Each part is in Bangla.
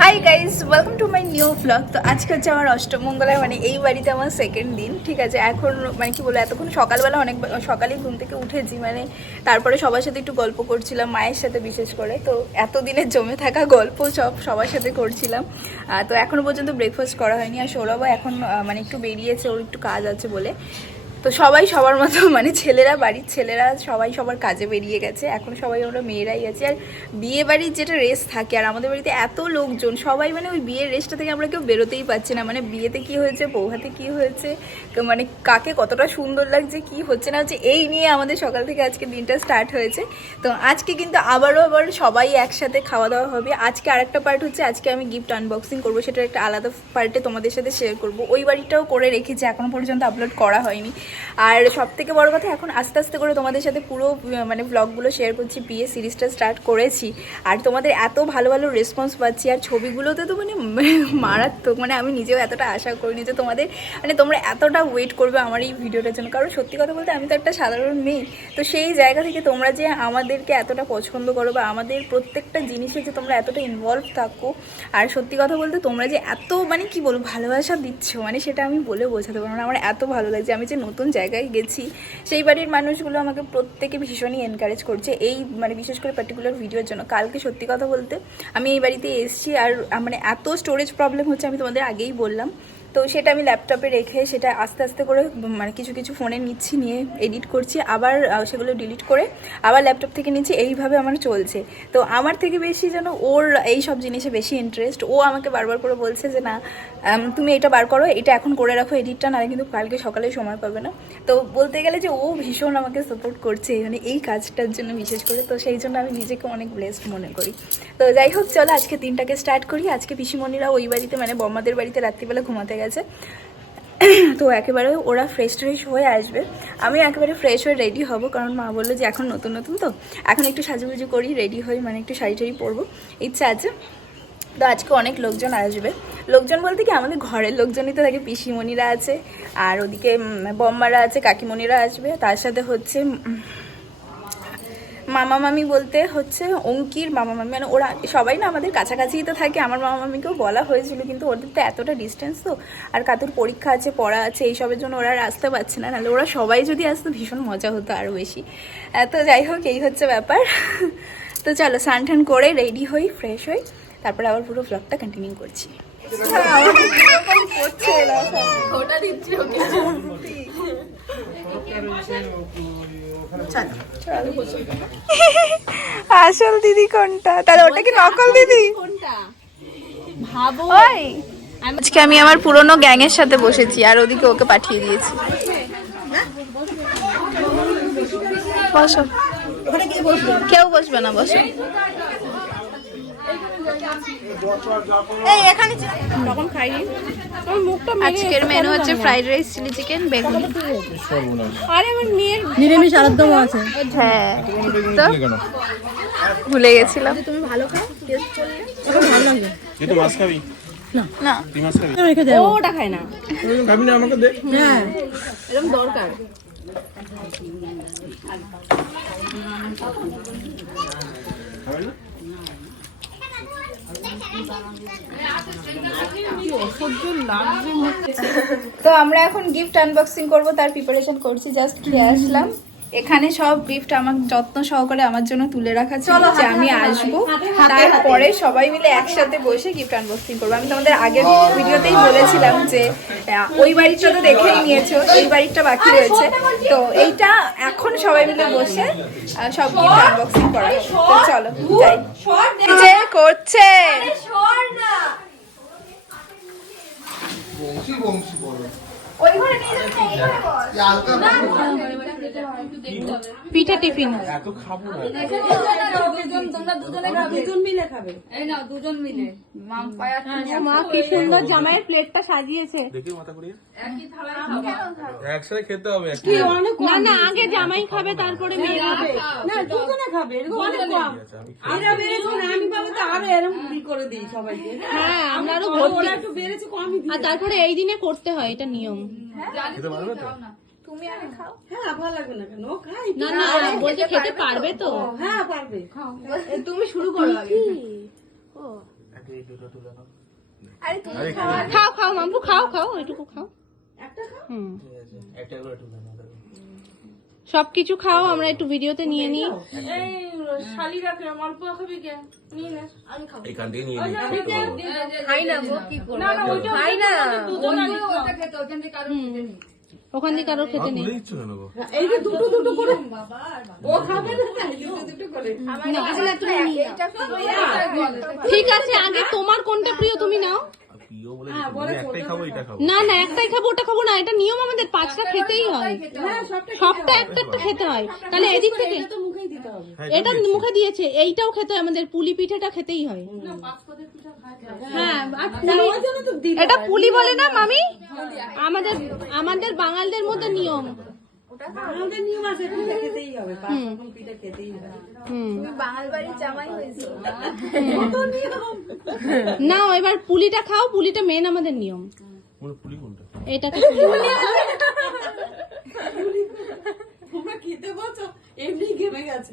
Hi guys, welcome to my new blog. তো আজকে হচ্ছে আমার অষ্টমঙ্গলায়, মানে এই বাড়িতে আমার সেকেন্ড দিন। ঠিক আছে, এখন মানে কি বলবো, এতক্ষণ সকালবেলা অনেক সকালেই ঘুম থেকে উঠেছি, মানে তারপরে সবার সাথে একটু গল্প করছিলাম, মায়ের সাথে বিশেষ করে। তো এতদিনের জমে থাকা গল্প সবার সাথে করছিলাম। তো এখনও পর্যন্ত ব্রেকফাস্ট করা হয়নি। আর সৌরভও এখন মানে একটু বেরিয়েছে, ওর একটু কাজ আছে বলে। তো সবাই সবার মতো, মানে ছেলেরা, বাড়ির ছেলেরা সবাই সবার কাজে বেরিয়ে গেছে। এখন সবাই আমরা মেয়েরাই আছি। আর বিয়ে বাড়ির যেটা রেস থাকে, আর আমাদের বাড়িতে এত লোকজন, সবাই মানে ওই বিয়ের রেসটা থেকে আমরা কেউ বেরোতেই পারছি না। মানে বিয়েতে কি হয়েছে, বৌভাতে কি হয়েছে, মানে কাকে কতটা সুন্দর লাগছে, কি হচ্ছে না হচ্ছে, এই নিয়ে আমাদের সকাল থেকে আজকে দিনটা স্টার্ট হয়েছে। তো আজকে কিন্তু আবার সবাই একসাথে খাওয়া দাওয়া হবে। আজকে আরেকটা পার্ট হচ্ছে, আজকে আমি গিফট আনবক্সিং করবো, সেটা একটা আলাদা পার্টে তোমাদের সাথে শেয়ার করবো। ওই বাড়িটাও করে রেখেছি, এখনো পর্যন্ত আপলোড করা হয়নি। আর সব থেকে বড় কথা, এখন আস্তে আস্তে করে তোমাদের সাথে পুরো মানে ব্লগগুলো শেয়ার করছি। বিয়ে সিরিজটা স্টার্ট করেছি, আর তোমাদের এত ভালো ভালো রেসপন্স পাচ্ছি। আর ছবিগুলোতে তো মানে মারাত্মক, মানে আমি নিজেও এতটা আশা করিনি যে তোমাদের মানে তোমরা এতটা ওয়েট করবে আমার এই ভিডিওটার জন্য। কারণ সত্যি কথা বলতে আমি তো একটা সাধারণ মেয়ে, তো সেই জায়গা থেকে তোমরা যে আমাদেরকে এতটা পছন্দ করো, বা আমাদের প্রত্যেকটা জিনিসে যে তোমরা এতটা ইনভলভ থাকো, আর সত্যি কথা বলতে তোমরা যে এত মানে কি বলবো ভালোবাসা দিচ্ছ, মানে সেটা আমি বলে বোঝাতে পারবো না। আমার এত ভালো লাগছে। আমি যে নতুন জায়গায় গেছি, সেই বাড়ির মানুষগুলো আমাকে প্রত্যেকে ভীষণই এনকারেজ করছে, এই মানে বিশেষ করে পার্টিকুলার ভিডিওর জন্য। কালকে সত্যি কথা বলতে আমি এই বাড়িতে এসেছি, আর মানে এত স্টোরেজ প্রবলেম হচ্ছে, আমি তোমাদের আগেই বললাম। তো সেটা আমি ল্যাপটপে রেখে সেটা আস্তে আস্তে করে মানে কিছু কিছু ফোনে নিচ্ছি, নিয়ে এডিট করছি, আবার সেগুলো ডিলিট করে আবার ল্যাপটপ থেকে নিচ্ছি। এইভাবে আমার চলছে। তো আমার থেকে বেশি যেন ওর এই সব জিনিসে বেশি ইন্টারেস্ট। ও আমাকে বারবার করে বলছে যে না, তুমি এটা বার করো, এটা এখন করে রাখো এডিটটা, নাহলে কিন্তু কালকে সকালে সময় পাবে না। তো বলতে গেলে যে ও ভীষণ আমাকে সাপোর্ট করছে, মানে এই কাজটার জন্য বিশেষ করে। তো সেই জন্য আমি নিজেকে অনেক ব্লেসড মনে করি। তো যাই হোক, চলো আজকে দিনটাকে স্টার্ট করি। আজকে পিসিমণিরা ওই বাড়িতে মানে বম্মাদের বাড়িতে রাত্রিবেলা ঘুমাতে গেছে। তো একেবারে ওরা ফ্রেশ ট্রেশ হয়ে আসবে, আমি একেবারে ফ্রেশ হয়ে রেডি হব। কারণ মা বললো যে এখন নতুন নতুন তো এখন একটু সাজুগুজু করি, রেডি হই, মানে একটু শাড়ি টাড়ি পরবো, ইচ্ছা আছে। তো আজকে অনেক লোকজন আসবে। লোকজন বলতে কি, আমাদের ঘরের লোকজনই তো থাকে, পিসিমণিরা আছে, আর ওদিকে বম্মারা আছে, কাকিমণিরা আসবে, তার সাথে হচ্ছে মামা মামি বলতে হচ্ছে অঙ্কির মামা মামি, মানে ওরা সবাই না আমাদের কাছাকাছিই তো থাকে। আমার মামা মামিকেও বলা হয়েছিল, কিন্তু ওদের তো এতটা ডিস্টেন্স, তো আর কাতুর পরীক্ষা আছে, পড়া আছে, এইসবের জন্য ওরা আর আসতে পারছে না। নাহলে ওরা সবাই যদি আসতো ভীষণ মজা হতো আরও বেশি। তো যাই হোক, এই হচ্ছে ব্যাপার। তো চলো স্নান টান করে রেডি হই, ফ্রেশ হই, তারপরে আবার পুরো ব্লগটা কন্টিনিউ করছি। আসল দিদি কোনটা, তাহলে ওটা কি নকল দিদি? আজকে আমি আমার পুরনো গ্যাংয়ের সাথে বসেছি, আর ওদিকে ওকে পাঠিয়ে দিয়েছি। বসো, কেউ বসবে না, বসো। আজকের মেনু হচ্ছে ফ্রাইড রাইস, চিলি চিকেন, বেগুন। নিরামিষ আলাদা আছে। হ্যাঁ, তো ভুলে গেছিলাম। তুমি ভালো খাও, টেস্ট করলে এখন ভালো লাগবে। তুই তো মাছ খাবি না, তুই মাছ খাবি? রেখে দাও, ওটা খায় না, খাবি না? আমাকে দে। হ্যাঁ এরকম দরকার। তো আমরা এখন গিফট আনবক্সিং করব, তার প্রিপারেশন করছি। জাস্ট খেয়ে আসলাম। এখানে সব গিফট আমার যত্ন সহকারে আমার জন্য তুলে রাখা ছিল, যে আমি আসবো, তারপরে সবাই মিলে একসাথে বসে গিফট আনবক্সিং করবো। আমি তোমাদের আগের ভিডিওতেই বলেছিলাম যে ওই বাড়িটা তো দেখেই নিয়েছো, এই বাড়িটা বাকি রয়েছে। তো এইটা এখন সবাই মিলে বসে সব গিফট আনবক্সিং করা হবে। তো চলো যাই। যে করছে পিঠে টিফিন। তোমরা দুজনে খাবে, দুজন মিলে খাবে। এই নাও, দুজন মিলে। মা কি সুন্দর জামাইয়ের প্লেটটা সাজিয়েছে। দেখি মাথা ঘুরিয়ে একসাথে খেতে হবে। না না, আগে জামাই খাবে, তারপরে মেয়ে খাবে। না, দুজনে খাবে, এরকম অনেক কম। এরা বেড়েছে না, আমি পাবো তো আরো এরকম করে দিই সবাইকে। হ্যাঁ, আমরা আরো ভর্তি, একটু বেড়েছে কমই দিই। আর তারপরে এই দিনে করতে হয়, এটা নিয়ম। খেতে পারবে তো? তুমি আগে খাও। হ্যাঁ, ভালো লাগবে না কেন? খাই না না, বলতে খেতে পারবে তো? হ্যাঁ পারবে, খাও। তুমি শুরু করো আগে। আরে তুমি খাও খাও মাম্পু, খাও খাও, ওইটুকু খাও। হুম, সবকিছু খাও, আমরা একটু ভিডিওতে নিয়ে নিই। শালি রাখলাম, অল্প খাবি কে? নিয়ে নে। এইখান থেকে নিয়ে নিই। খাই না গো, কি করব? না ওইটা খাই না। ওখান থেকে কারোর খেতে নেই। তুলে দিচ্ছ কেন গো? এই যে দুটো দুটো করে ও খাবে না, দুটো দুটো করে। ঠিক আছে, আগে তোমার কোনটা প্রিয় তুমি নাও। প্রিয় বলে দিচ্ছি, একটাই খাবো, এটা খাবো। না না, একটাই খাবো, ওটা খাবো না, এটা নিয়ম আমাদের, 5টা খেতেই হয়। সবটা একটা একটা খেতে হয়। তাহলে এদিক থেকে তো মুখেই দিতে হবে। এটা মুখে দিয়েছে, এইটাও খেতে হয় আমাদের, পুলি পিঠেটা খেতেই হয়। হ্যাঁ, আর পুলি, ওই জন্য তো দিতে এটা পুলি বলে না মামি, আমাদের আমাদের বাঙালদের মধ্যে নিয়ম। আমাদের নিয়ম আছে, পিঠা খেতেই হবে, 5 রকম পিঠা খেতেই হবে। তুমি বাঙাল বাড়ির জামাই হয়েছো। না, এবার পুলিটা খাও, পুলিটা মেন আমাদের নিয়ম। মানে পুলি কোনটা? এটাকে পুলি বলে। তোমরা খেতে বলছো, এমনি ঘেমে গেছে,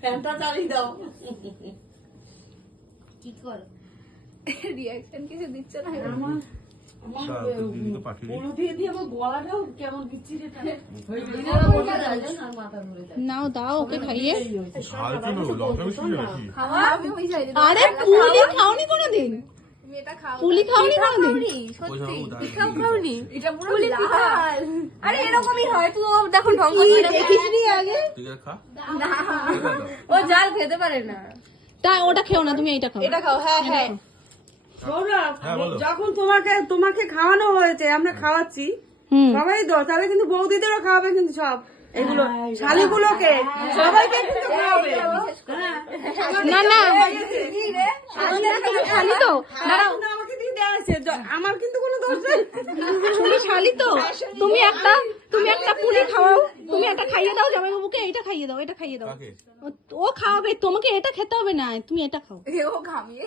ফ্যানটা চালিয়ে দাও। রিঅ্যাকশন কিছু দিচ্ছ না? আচ্ছা, তুই দিদিকে পাঠিয়ে দিই। পুরো দিয়ে দিয়ে আমার গলাটাও কেমন বিচ্ছিরি টানে। নাও, দাও ওকে খাইয়ে। ঝাল তো না, লঙ্কা বেশি দিলে নাকি? খাওয়া আমি ওই সাইডে। আরে পুলি খাওনি কোনোদিন? তুমি এটা খাও। পুলি খাওনি কোনোদিন? ওই যে বাবু দাঁড়িয়ে পিঠাও খাওনি? এটা পুরো লাল। আরে এরকমই হয়, তুই দেখো ঢং দেখিসনি আগে? তুই আর খা। না, এটা দাও। ও জাল খেতে পারে না। তা ওটা খেও না, তুমি এইটা খাও। এটা খাও। হ্যাঁ হ্যাঁ। সৌরভ, হ্যাঁ, বলো। যখন তোমাকে খাওয়ানো হয়েছে, আমরা খাওয়াচ্ছি হুম, সবাই তো, তাহলে কিন্তু বৌদিদেরও খাওয়াবে, কিন্তু সব এগুলো শালিগুলোকে সবাইকে কিন্তু খাওয়াবে। না না, শালি তো, দাঁড়াও না, আমাকে দিয়ে দেওয়া আছে, আমার কিন্তু কোনো দোষ নেই। তুমি শালি তো, তুমি একটা পুলি খাওয়াও, তুমি একটা খাইয়ে দাও জামাইবাবুকে, এইটা খাইয়ে দাও, এটা খাইয়ে দাও। কাকে? ও খাওয়াবে, তোমাকে এটা খেতে হবে না, তুমি এটা খাও। ও ঘামিয়ে।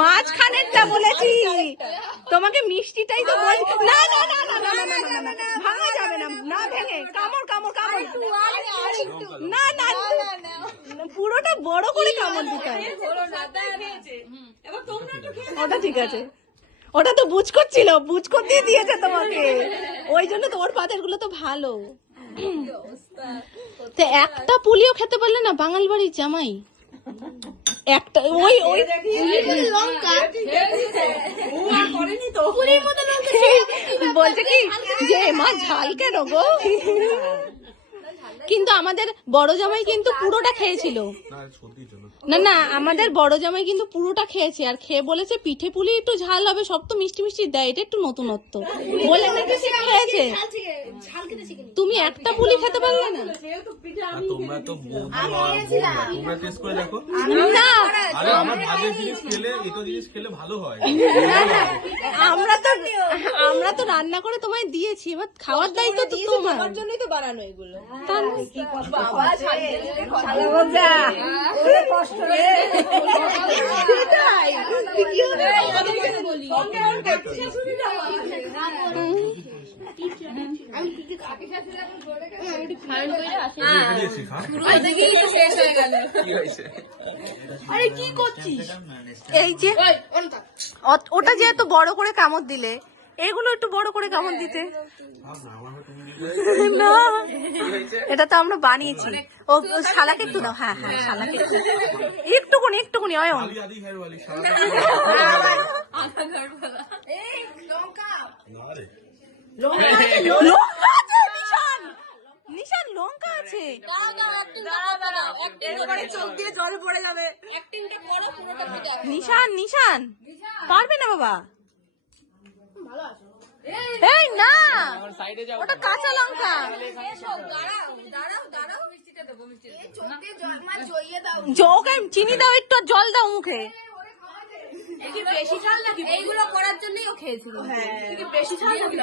মাঝখানেরটা বলেছি, তোমাকে মিষ্টিটাই তো বল। না না না না না না না না, ভাঙা যাবে না, না ভেঙে, কামড় কামড় কামড়। না না, পুরোটা বড় করে কামড় দিতে হবে। ওটা ঠিক আছে, ওটা তো বুঝ করছিল, বুঝ করতে দিয়েছে তোমাকে, ওই জন্য তো ওর পাতের গুলো তো ভালো। তো একটা পুলিও খেতে পারলে না, বাঙাল বাড়ির জামাই। একটা ওই ওই বলছে কি যে মা ঝাল কেন গো, কিন্তু আমাদের বড় জামাই কিন্তু পুরোটা খেয়েছিল। না, সত্যিই চলো। না না, আমাদের বড় জামাই কিন্তু পুরোটা খেয়েছে, আর খেয়ে বলেছে পিঠে পুলি একটু ঝাল হবে, সব তো মিষ্টি মিষ্টি দেয়, এটা একটু নতুনত্ব বলে নাকি সে খেয়েছে। তুমি একটা পুলি খেতে পারলে না? আর তোমরা তো বৌদি হওয়ার বোন, তোমরা টেস্ট করে দেখো। না, আরে আমার ভাগের জিনিস খেলে, এটা জিনিস খেলে ভালো হয়। আমরা তো রান্না করে তোমায় দিয়েছি, এবার খাওয়ার দায়িত্ব তো তোমার। জন্যই তো বানানো এগুলো। বাবা দিয়েছি, খা। কি হয়েছে? আরে কি করছিস? এই যে ওটা যে এত বড় করে কামড় দিলে, এগুলো একটু বড় করে কামড় দিতে না, এটা তো আমরা বানিয়েছি। ও শালাকে একটু দাও। হ্যাঁ হ্যাঁ, শালাকে একটুকুনি একটুকুনি অয়ন। আদি আদি খাই বলি, সারা না রে। লঙ্কা আছে নিশান, নিশান লঙ্কা আছে। চোখ দিয়ে জল পড়ে যাবে। নিশান নিশান পারবে না বাবা। এই না, ওটা কাঁচা লঙ্কা। ওকে চিনি দাও, একটু জল দাও মুখে। এইগুলো করার জন্যই ও খেয়েছিল। বেশি ঝাল নাকি?